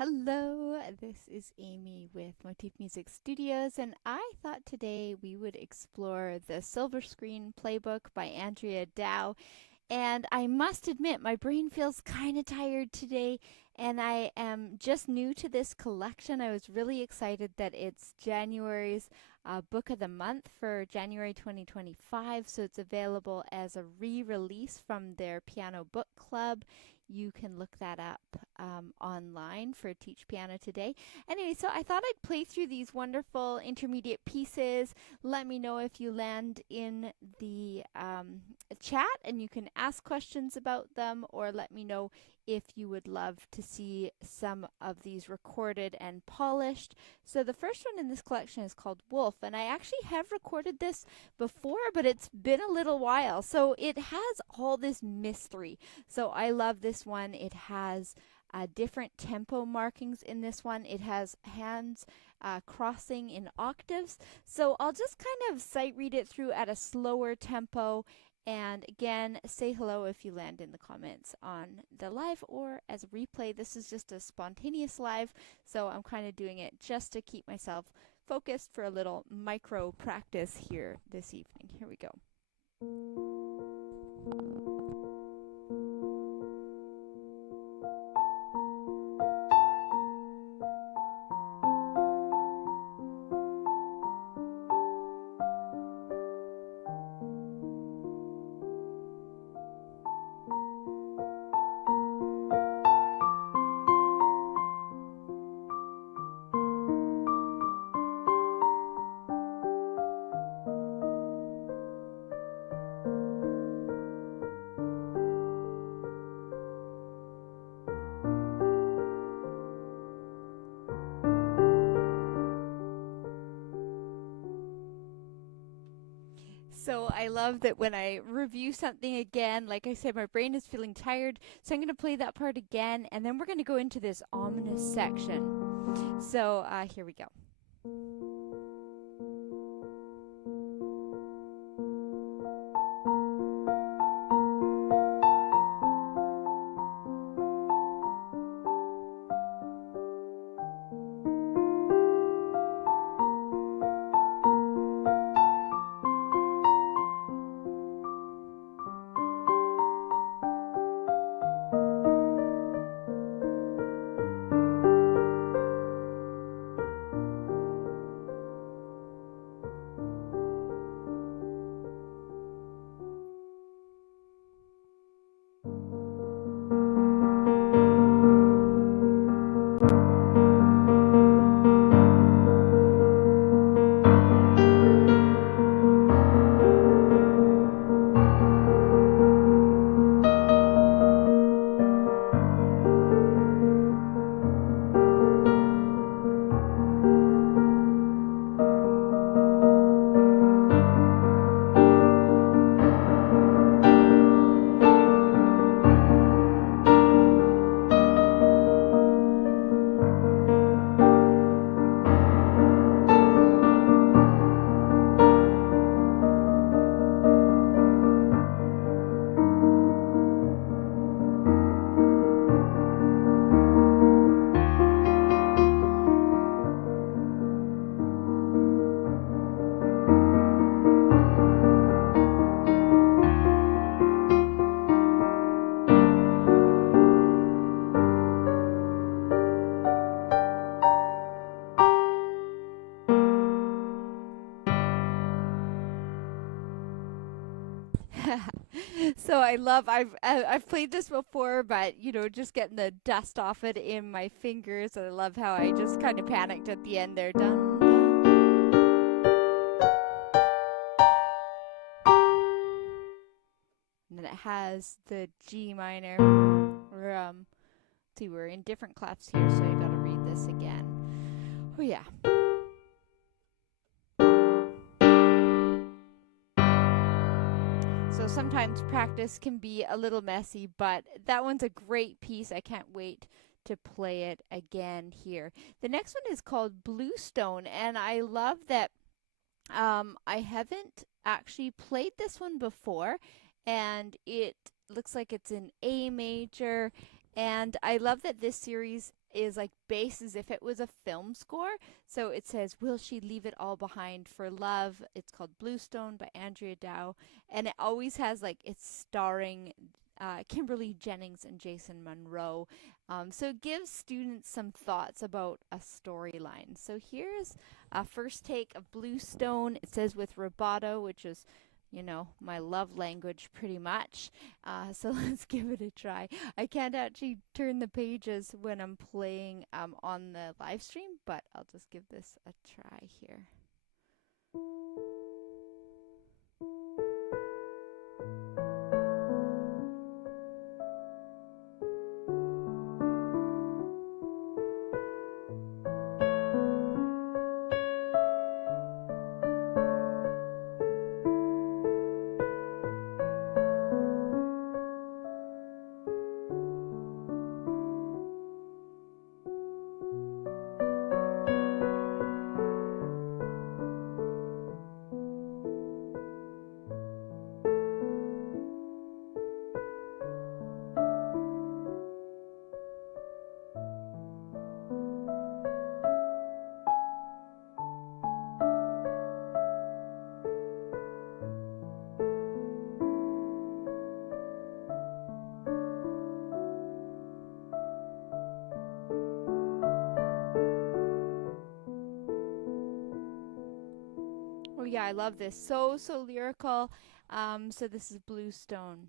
Hello, this is Amy with Motif Music Studios, and I thought today we would explore the Silver Screen Playbook by Andrea Dow. And I must admit, my brain feels kind of tired today, and I am just new to this collection. I was really excited that it's January's book of the month for January 2025, so it's available as a re-release from their piano book club. You can look that up online for Teach Piano Today. Anyway, so I thought I'd play through these wonderful intermediate pieces. Let me know if you land in the chat and you can ask questions about them, or let me know if you would love to see some of these recorded and polished. So the first one in this collection is called Wolf, and I actually have recorded this before, but it's been a little while. So it has all this mystery. So I love this one. It has different tempo markings in this one. It has hands crossing in octaves. So I'll just kind of sight read it through at a slower tempo. And again, say hello if you land in the comments on the live or as a replay. This is just a spontaneous live, so I'm kind of doing it just to keep myself focused for a little micro practice here this evening. Here we go. So I love that when I review something again, like I said, my brain is feeling tired. So I'm going to play that part again, and then we're going to go into this ominous section. So here we go. So I've played this before, but you know, just getting the dust off it in my fingers. I love how I just kind of panicked at the end there. Dun, dun. And then it has the G minor. See, we're in different clefs here, so I gotta read this again. Oh yeah. So sometimes practice can be a little messy, but that one's a great piece. I can't wait to play it again here. The next one is called Bluestone, and I love that I haven't actually played this one before, and it looks like it's in A major, and I love that this series is like based as if it was a film score. So it says, "Will she leave it all behind for love?" It's called Bluestone by Andrea Dow, and it always has like it's starring Kimberly Jennings and Jason Monroe. So it gives students some thoughts about a storyline. So here's a first take of Bluestone. It says with rubato, which is, you know, my love language pretty much. So let's give it a try. I can't actually turn the pages when I'm playing on the live stream, but I'll just give this a try here. Oh yeah, I love this. So lyrical. So this is Bluestone.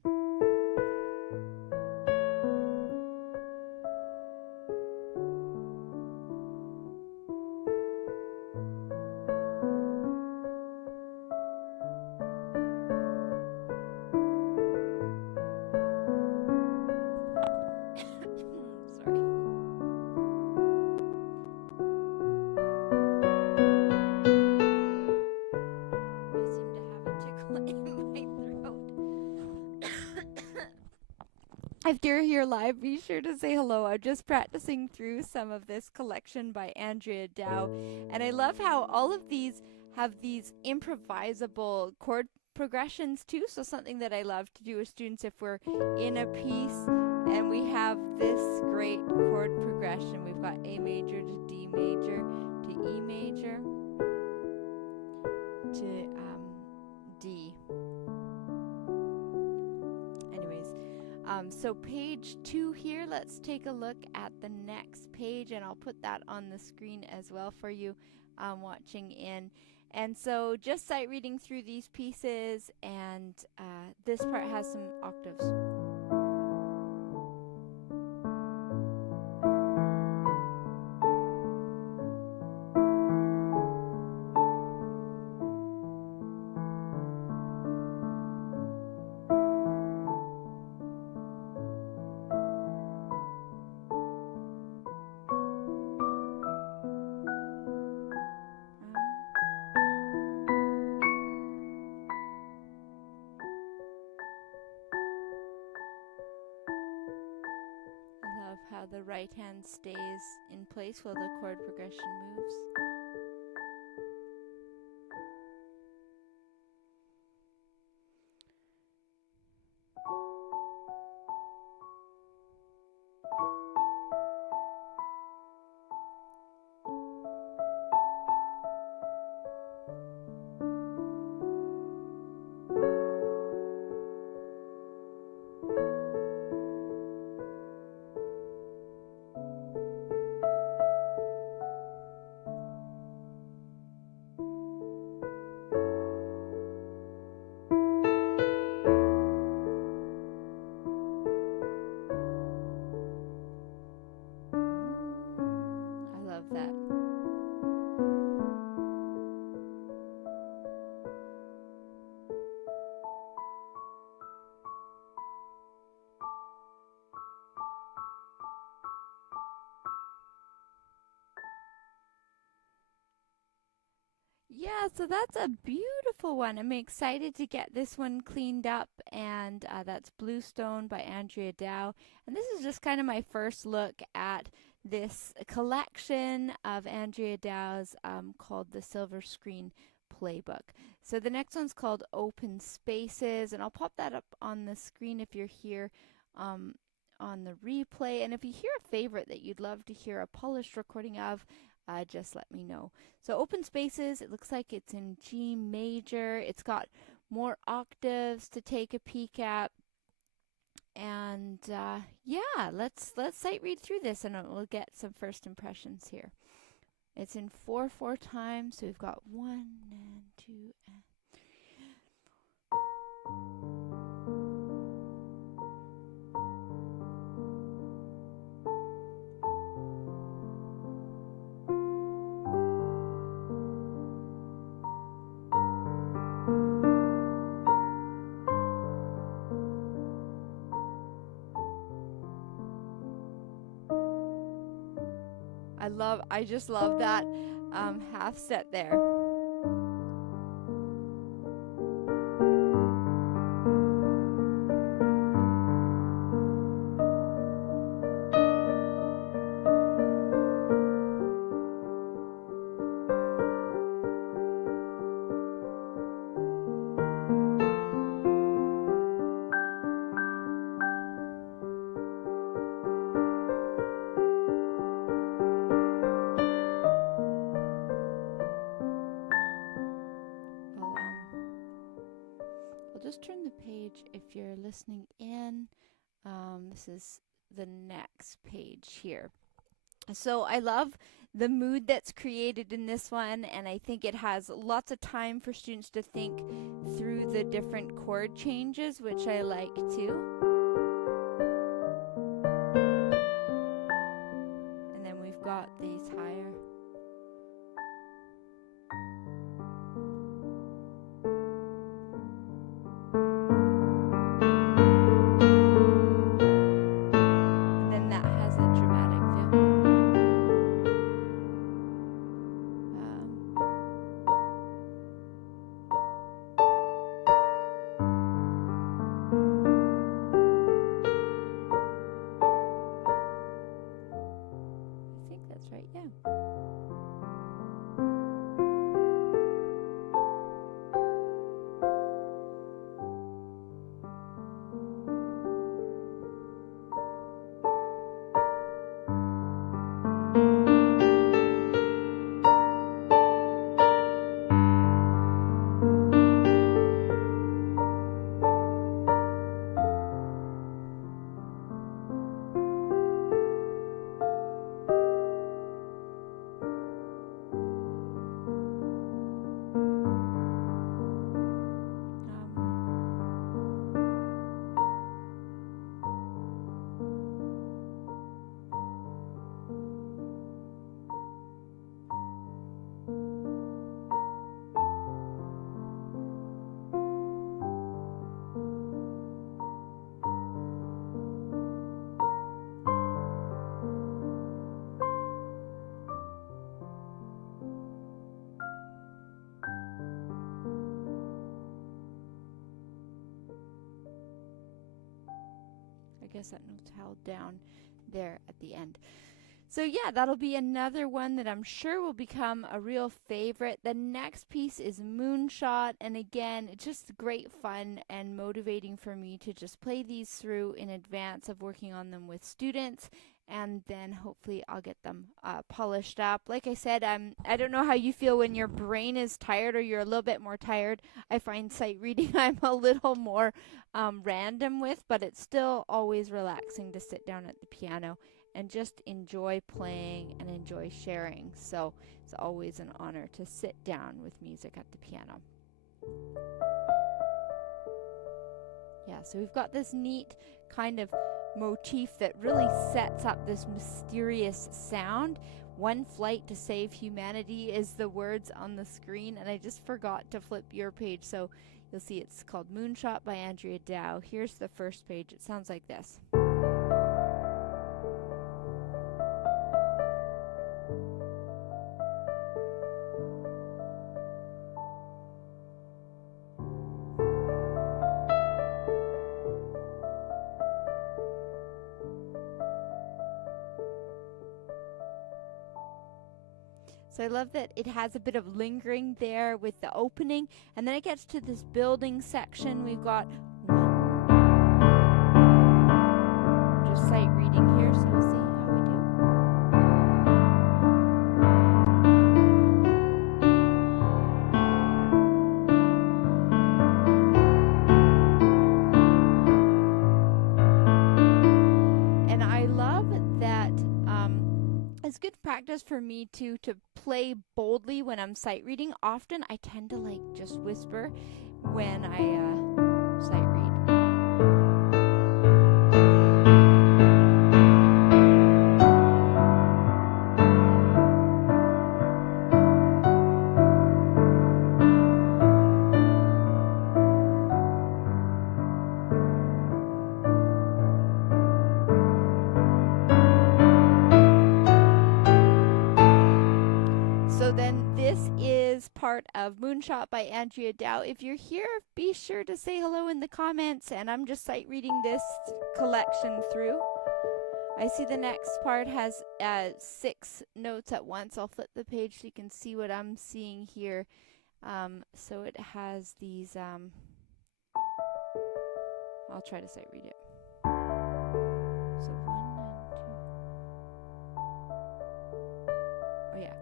Sorry. I seem to have a tickle in my throat. If you're here live, be sure to say hello. I'm just practicing through some of this collection by Andrea Dow. And I love how all of these have these improvisable chord progressions too. So something that I love to do with students if we're in a piece and we have this great chord progression. We've got A major to D major to E major to D. Anyways, so page 2 here, let's take a look at the next page, and I'll put that on the screen as well for you watching in. And so just sight reading through these pieces, and this part has some octaves. Love how the right hand stays in place while the chord progression moves. I love that. Yeah, so that's a beautiful one. I'm excited to get this one cleaned up, and that's Bluestone by Andrea Dow. And this is just kind of my first look at this collection of Andrea Dow's called the Silver Screen Playbook. So the next one's called Open Spaces, and I'll pop that up on the screen if you're here on the replay. And if you hear a favorite that you'd love to hear a polished recording of, just let me know. So Open Spaces, it looks like it's in G major. It's got more octaves to take a peek at. And yeah, let's sight read through this and we'll get some first impressions here. It's in 4/4 time, so we've got 1 and 2 and 3. I just love that half set there. Just turn the page if you're listening in. This is the next page here. So I love the mood that's created in this one, and I think it has lots of time for students to think through the different chord changes, which I like too. And then we've got these higher. I guess that note's held down there at the end. So yeah, that'll be another one that I'm sure will become a real favorite. The next piece is Moonshot, and again, it's just great fun and motivating for me to just play these through in advance of working on them with students, and then hopefully I'll get them polished up. Like I said, I don't know how you feel when your brain is tired or you're a little bit more tired. I find sight reading I'm a little more random with, but it's still always relaxing to sit down at the piano and just enjoy playing and enjoy sharing. So it's always an honor to sit down with music at the piano. Yeah, so we've got this neat kind of motif that really sets up this mysterious sound. One flight to save humanity is the words on the screen, and I just forgot to flip your page, so you'll see it's called Moonshot by Andrea Dow. Here's the first page. It sounds like this. So I love that it has a bit of lingering there with the opening, and then it gets to this building section. We've got just It's good practice for me to play boldly when I'm sight reading. Often I tend to like just whisper when I sight read. So then this is part of Moonshot by Andrea Dow. If you're here, be sure to say hello in the comments, and I'm just sight reading this collection through. I see the next part has 6 notes at once. I'll flip the page so you can see what I'm seeing here. So it has these, I'll try to sight read it. So 1 and 2. Oh yeah.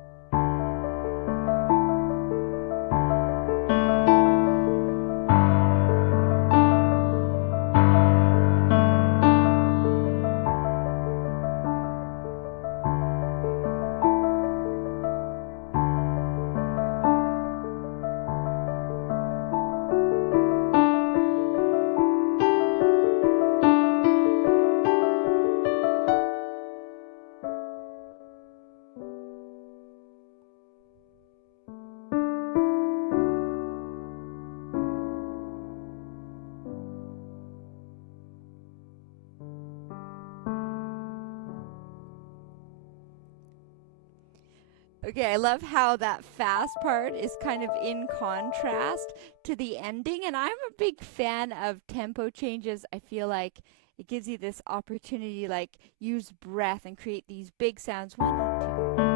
Okay, I love how that fast part is kind of in contrast to the ending, and I'm a big fan of tempo changes. I feel like it gives you this opportunity, like use breath and create these big sounds. 1 and 2.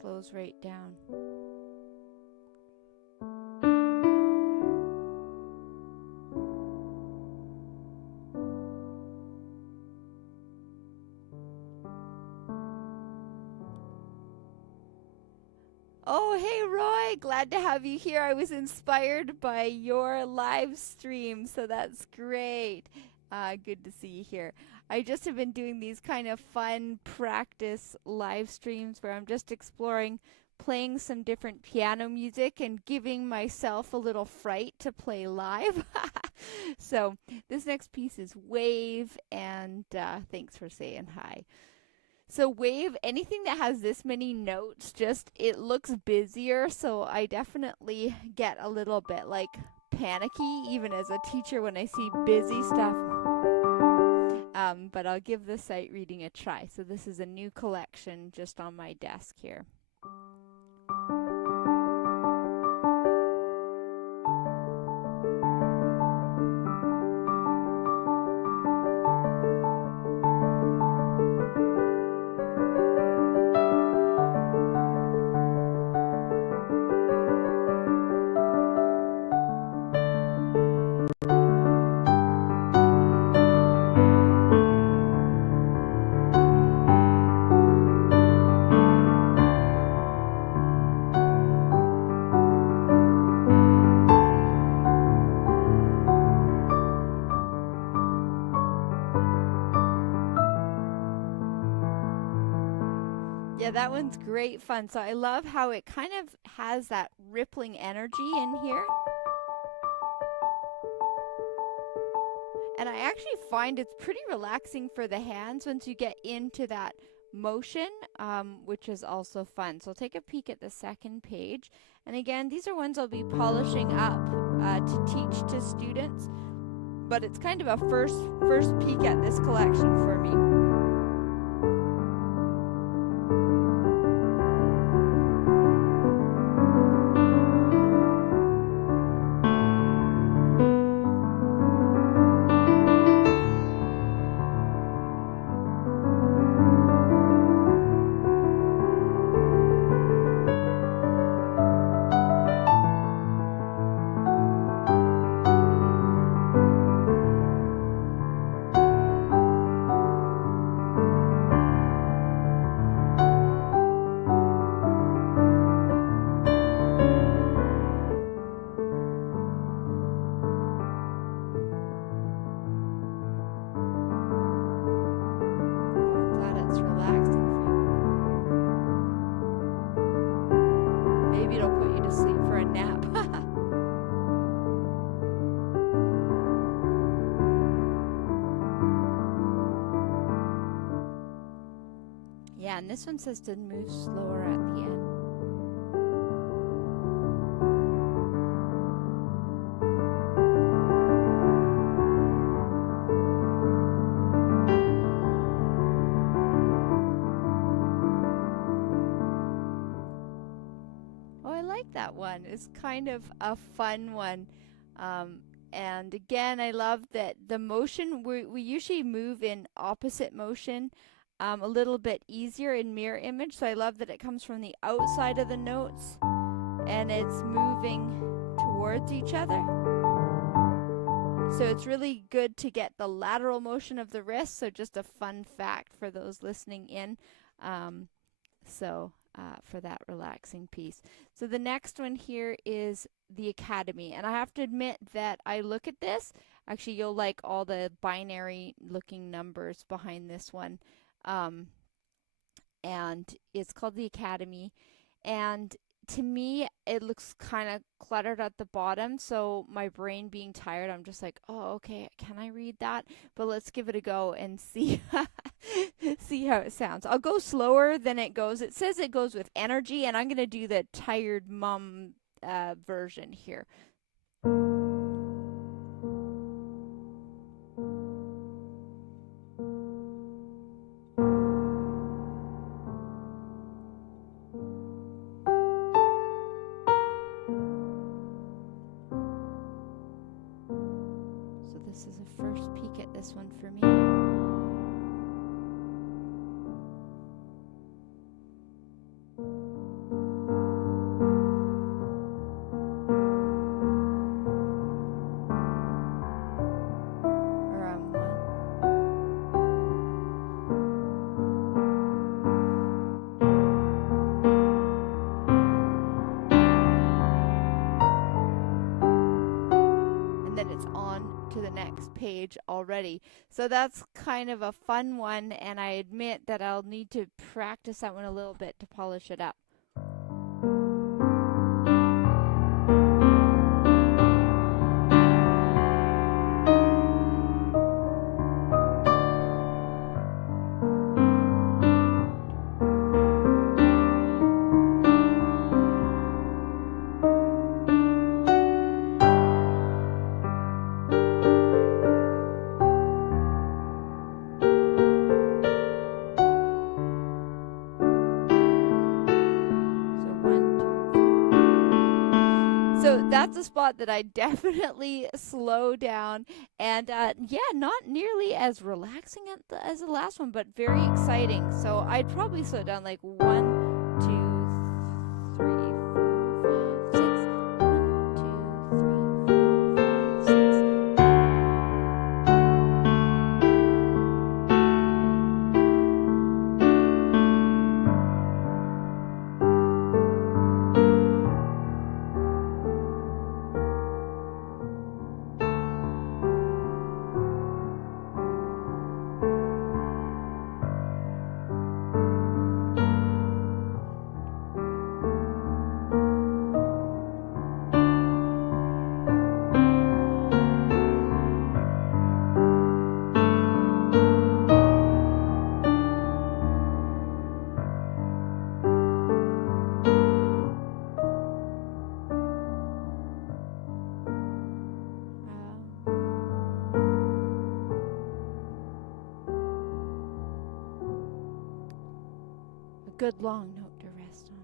Slows right down. Oh, hey Roy, glad to have you here. I was inspired by your live stream, so that's great. Good to see you here. I just have been doing these kind of fun practice live streams where I'm just exploring playing some different piano music and giving myself a little fright to play live. So this next piece is Wave, and thanks for saying hi. So Wave, anything that has this many notes, just it looks busier, so I definitely get a little bit like panicky even as a teacher when I see busy stuff. But I'll give the sight reading a try. So this is a new collection just on my desk here. Yeah, that one's great fun. So I love how it kind of has that rippling energy in here. And I actually find it's pretty relaxing for the hands once you get into that motion, which is also fun. So I'll take a peek at the second page. And again, these are ones I'll be polishing up to teach to students. But it's kind of a first peek at this collection for me. and this one says to move slower at the end. Oh, I like that one. It's kind of a fun one. And again, I love that the motion, we usually move in opposite motion a little bit easier in mirror image. So I love that it comes from the outside of the notes and it's moving towards each other. So it's really good to get the lateral motion of the wrist. So just a fun fact for those listening in. For that relaxing piece. So the next one here is the Academy. And I have to admit that I look at this. Actually, you'll like all the binary looking numbers behind this one. And it's called the Academy. And to me, it looks kind of cluttered at the bottom. So my brain being tired, I'm just like, oh, okay, can I read that? But let's give it a go and see see how it sounds. I'll go slower than it goes. It says it goes with energy, and I'm going to do the tired mom version here. So this is a first peek at this one for me. To the next page already. So that's kind of a fun one, and I admit that I'll need to practice that one a little bit to polish it up. So that's a spot that I definitely slow down, and yeah, not nearly as relaxing as the last one, but very exciting. So I'd probably slow down like 1, 2, 3, 4, 5, 6. 1, 2, 3, 4, 5, 6. Good long note to rest on.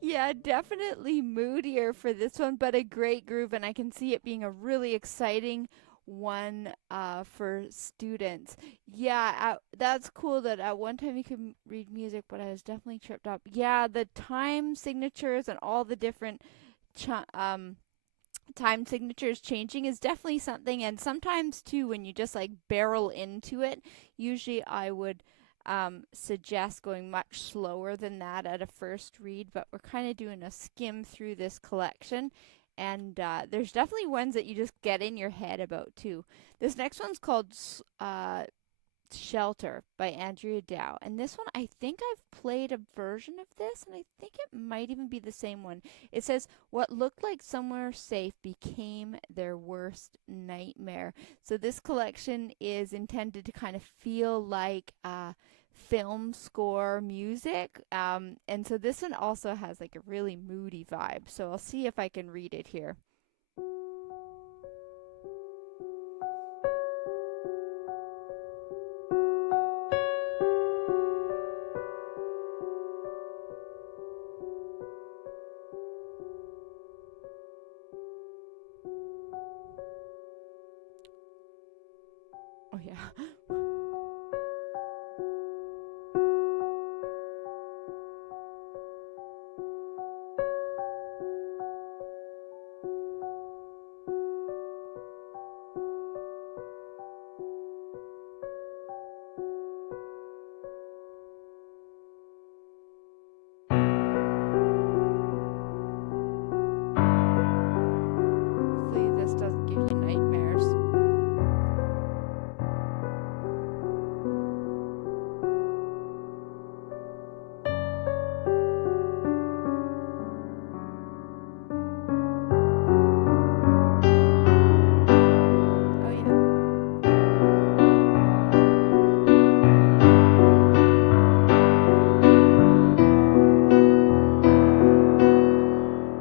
Yeah, definitely moodier for this one, but a great groove, and I can see it being a really exciting one for students. Yeah, that's cool that at one time you could read music, but I was definitely tripped up. Yeah, the time signatures and all the different time signatures changing is definitely something, and sometimes too when you just like barrel into it, usually I would suggest going much slower than that at a first read, but we're kind of doing a skim through this collection, and there's definitely ones that you just get in your head about too. This next one's called Shelter by Andrea Dow. And this one, I think I've played a version of this, and I think it might even be the same one. It says, what looked like somewhere safe became their worst nightmare. So this collection is intended to kind of feel like film score music. And so this one also has like a really moody vibe. So I'll see if I can read it here. Oh, yeah. Hopefully, this doesn't give you nightmares. Oh, yeah.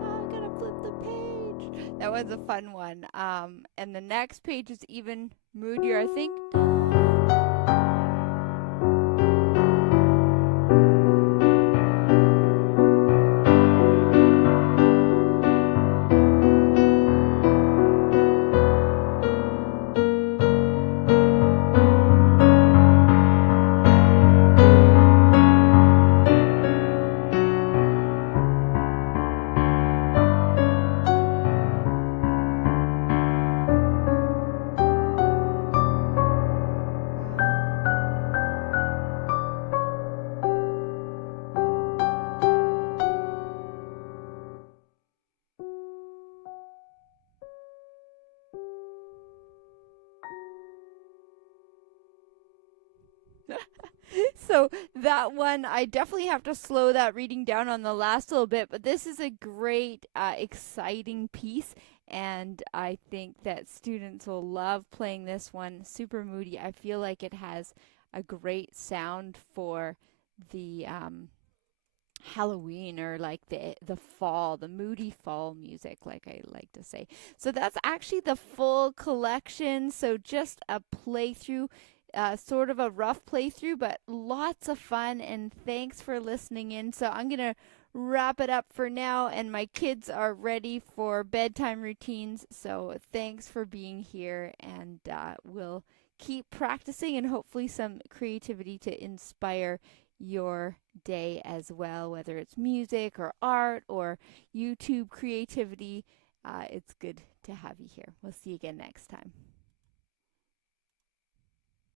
Oh, I gotta flip the page. That was a fun one. And the next page is even moodier, I think. Wow. So that one, I definitely have to slow that reading down on the last little bit, but this is a great, exciting piece, and I think that students will love playing this one. Super moody. I feel like it has a great sound for the Halloween, or like the fall, the moody fall music, like I like to say. So that's actually the full collection. So just a playthrough, sort of a rough playthrough, but lots of fun. And thanks for listening in. So I'm gonna wrap it up for now, and my kids are ready for bedtime routines. So thanks for being here, and we'll keep practicing, and hopefully some creativity to inspire your day as well, whether it's music or art or YouTube creativity. It's good to have you here. We'll see you again next time.